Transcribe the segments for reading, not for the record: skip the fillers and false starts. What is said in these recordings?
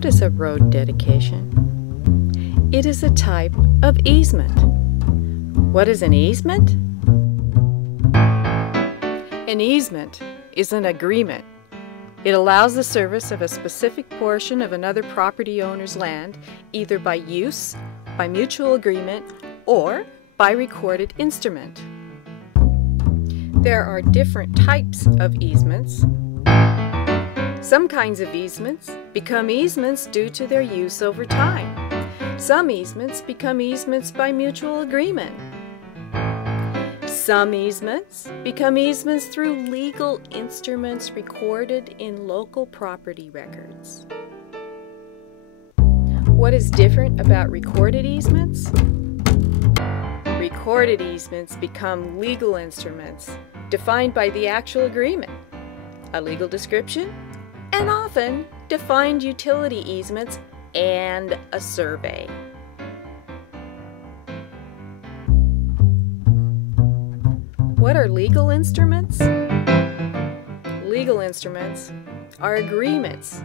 What is a road dedication? It is a type of easement. What is an easement? An easement is an agreement. It allows the service of a specific portion of another property owner's land, either by use, by mutual agreement, or by recorded instrument. There are different types of easements. Some kinds of easements become easements due to their use over time. Some easements become easements by mutual agreement. Some easements become easements through legal instruments recorded in local property records. What is different about recorded easements? Recorded easements become legal instruments defined by the actual agreement, a legal description, and often defined utility easements and a survey. What are legal instruments? Legal instruments are agreements,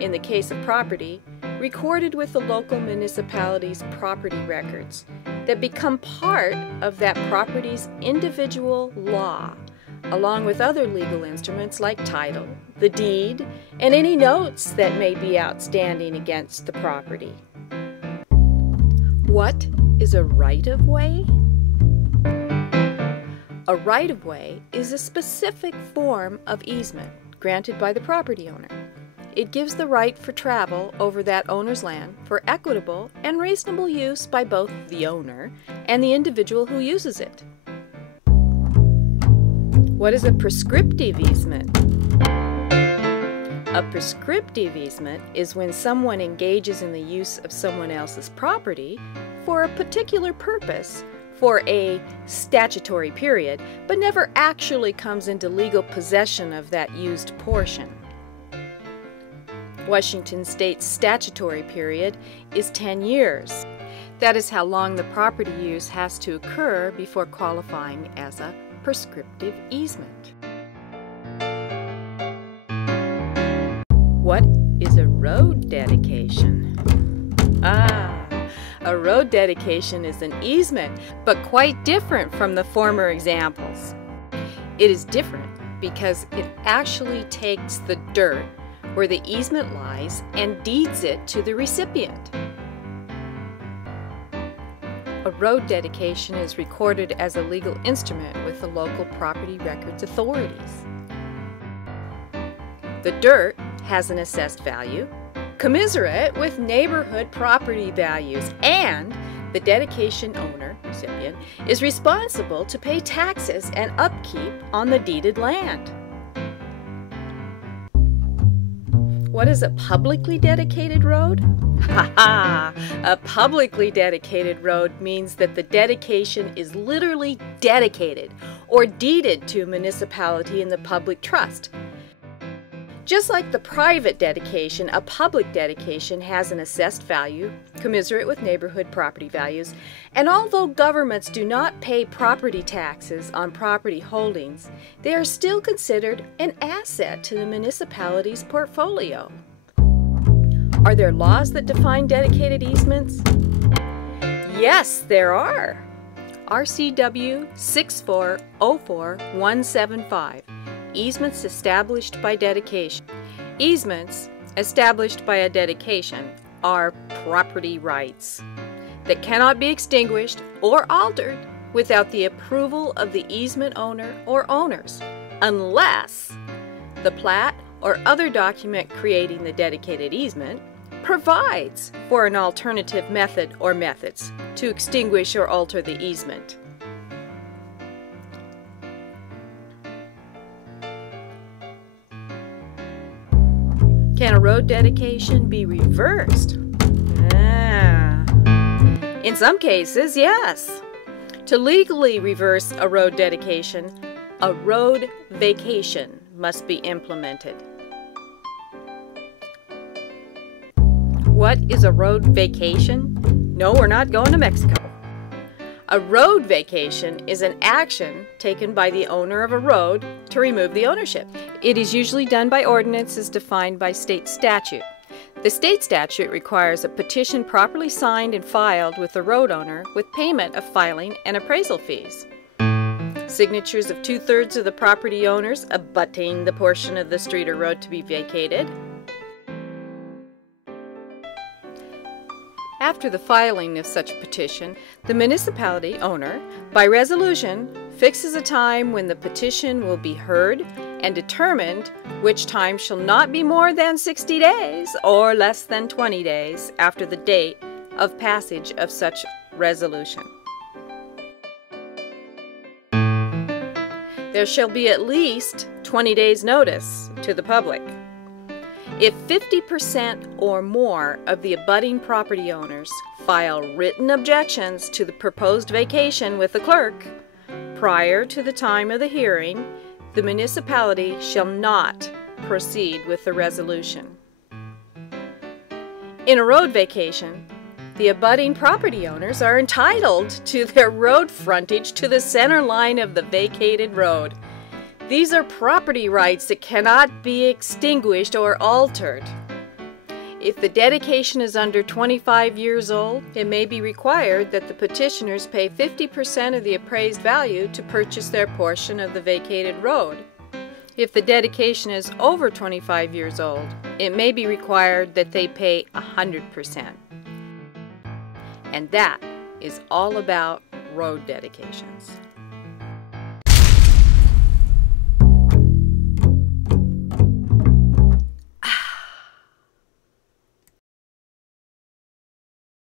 in the case of property, recorded with the local municipality's property records that become part of that property's individual law, along with other legal instruments like title, the deed, and any notes that may be outstanding against the property. What is a right-of-way? A right-of-way is a specific form of easement granted by the property owner. It gives the right for travel over that owner's land for equitable and reasonable use by both the owner and the individual who uses it. What is a prescriptive easement? A prescriptive easement is when someone engages in the use of someone else's property for a particular purpose for a statutory period, but never actually comes into legal possession of that used portion. Washington State's statutory period is 10 years. That is how long the property use has to occur before qualifying as a prescriptive easement. What is a road dedication? A road dedication is an easement, but quite different from the former examples. It is different because it actually takes the dirt where the easement lies and deeds it to the recipient. A road dedication is recorded as a legal instrument with the local property records authorities. The dirt has an assessed value, commensurate with neighborhood property values, and the dedication owner, recipient, is responsible to pay taxes and upkeep on the deeded land. What is a publicly dedicated road? A publicly dedicated road means that the dedication is literally dedicated or deeded to a municipality in the public trust. Just like the private dedication, a public dedication has an assessed value, commensurate with neighborhood property values, and although governments do not pay property taxes on property holdings, they are still considered an asset to the municipality's portfolio. Are there laws that define dedicated easements? Yes, there are. RCW 6404175. Easements established by dedication. Easements established by a dedication are property rights that cannot be extinguished or altered without the approval of the easement owner or owners, unless the plat or other document creating the dedicated easement provides for an alternative method or methods to extinguish or alter the easement. Can a road dedication be reversed? In some cases, yes. To legally reverse a road dedication, a road vacation must be implemented. What is a road vacation? No, we're not going to Mexico. A road vacation is an action taken by the owner of a road to remove the ownership. It is usually done by ordinance as defined by state statute. The state statute requires a petition properly signed and filed with the road owner with payment of filing and appraisal fees. Signatures of 2/3 of the property owners abutting the portion of the street or road to be vacated. After the filing of such a petition, the municipality owner, by resolution, fixes a time when the petition will be heard and determined, which time shall not be more than 60 days or less than 20 days after the date of passage of such resolution. There shall be at least 20 days' notice to the public. If 50% or more of the abutting property owners file written objections to the proposed vacation with the clerk prior to the time of the hearing, the municipality shall not proceed with the resolution. In a road vacation, the abutting property owners are entitled to their road frontage to the center line of the vacated road. These are property rights that cannot be extinguished or altered. If the dedication is under 25 years old, it may be required that the petitioners pay 50% of the appraised value to purchase their portion of the vacated road. If the dedication is over 25 years old, it may be required that they pay 100%. And that is all about road dedications.